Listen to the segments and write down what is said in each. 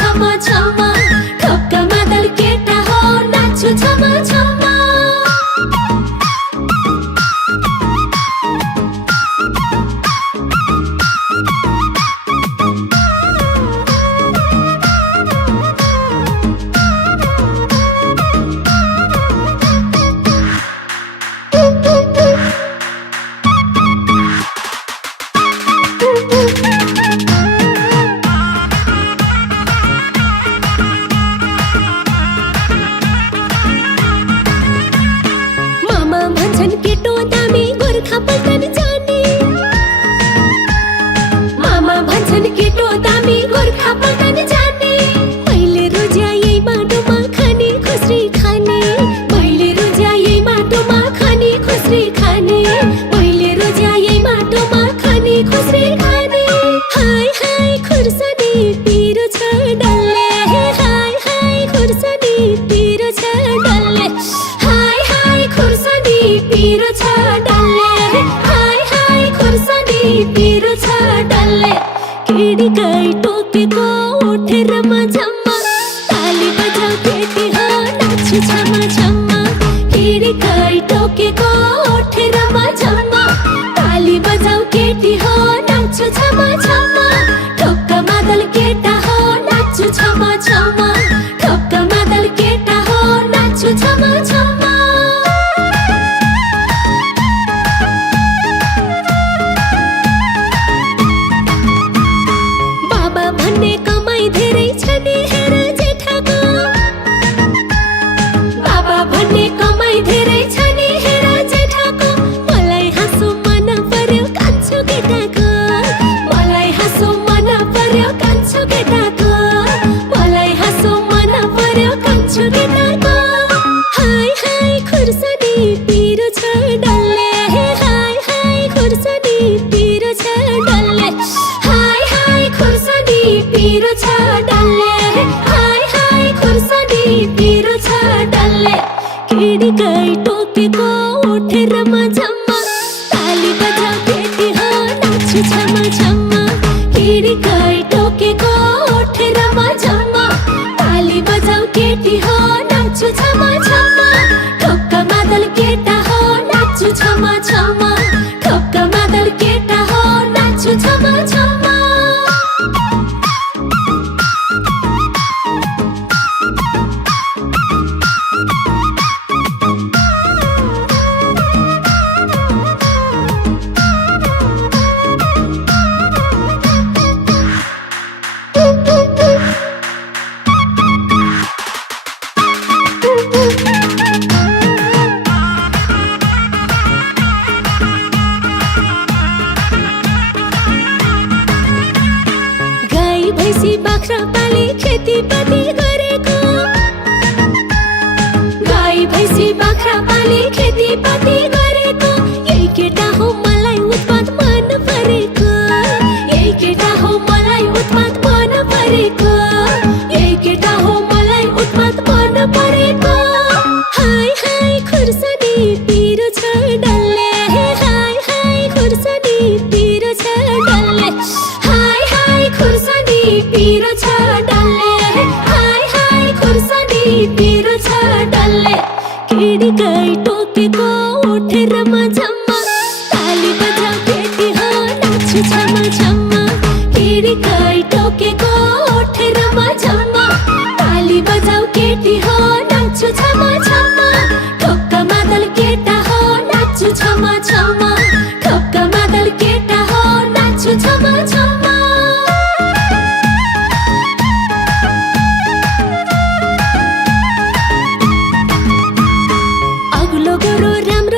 छमा छमा ठोक्का मादल केटा हो नाच्छु छमा छमा केटो दामी गोर्खा पल्टन जाने मामा भन्छन् केटो दामी गोर्खा पल्टन जाने मैले रोज्या यही बाटोमा खाने खुस्री खाने मैले रोज्या यही बाटोमा खाने खुस्री खाने मैले रोज्या यही बाटोमा खाने खुस्री खाने हाय हाय खुर्सानी पिरो छ डल्ले हाय हाय खुर्सानी पिरो छ डल्ले हाय हाय खुर्सानी पिरो छ डल्ले हाय हाय खुर्सानी पिरो छ डल्ले केडी गाई टोकेको उठेर मझम्मा ताली बजाऊ केटी हो नाच्छु छमा छमा केडी गाई टोकेको उठेर मझम्मा ताली बजाऊ केटी हो नाच्छु छमा छमा ठोक्का मादल केटा हो नाच्छु छमा छमा ठोक्का मादल केटा हो नाच्छु छमा छमा कमाई धेरै छ नि हेर जेठाको बाबा भन्ने कमाई धेरै छ नि हेर जेठाको मलाई हाँसो मन पर्यो कान्छो केटाको मलाई हाँसो मन पर्यो कान्छो केटाको मलाई हाँसो मन पर्यो कान्छो केटाको हाय हाय खुर्सानी पिरो छ डल्ले हाय हाय खुर्सानी पिरो छ डल्ले हाय हाय खुर्सानी पिरो छ डल्ले हाय हाय खुर्सानी पिरो छ डल्ले केडी गाई टोकेको उठेर मझम्मा ताली बजाऊ केटी हो नाच्छु छमा छमा केडी गाई टोकेको उठेर मझम्मा ताली बजाऊ केटी हो नाच्छु छमा छमा ठोक्का मादल केटा हो नाच्छु छमा छमा ठोक्का मादल केटा हो नाच्छु छमा छमा भैंसी बाख्रा पाली खेतीपाती गरेको गाई भैंसी बाख्रा पाली खेतीपाती गरेको यही केटा हो मलाई उत्पात मन परेको यही केटा हो मलाई उत्पात मन परेको यही केटा हो मलाई उत्पात मन परेको हाय हाय खुर्सानी पिरो छ डल्ले हाय हाय खुर्सानी पिरो छ डल्ले हाय हाय खुर्सानी पिरो छ डल्ले हाय हाय खुर्सानी पिरो छ डल्ले केडी गाई टोकेको उठेर मझम्मा ताली बजाऊ केटी हो नाच्छु छमा छमा केडी गाई टोकेको उठेर मझम्मा ताली बजाऊ केटी हो नाच्छु छमा छमा ठोक्का मादल केटा हो नाच्छु छमा छमा ठोक्का मादल केटा हो नाच्छु छमा छमा अग्लो गोरो राम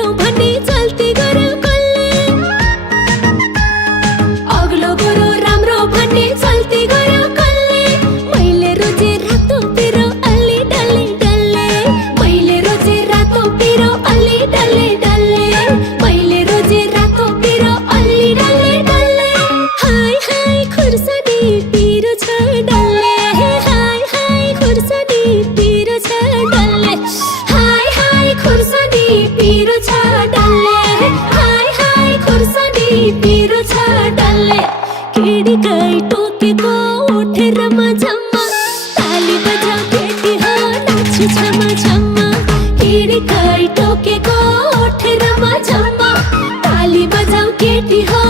बेटी हो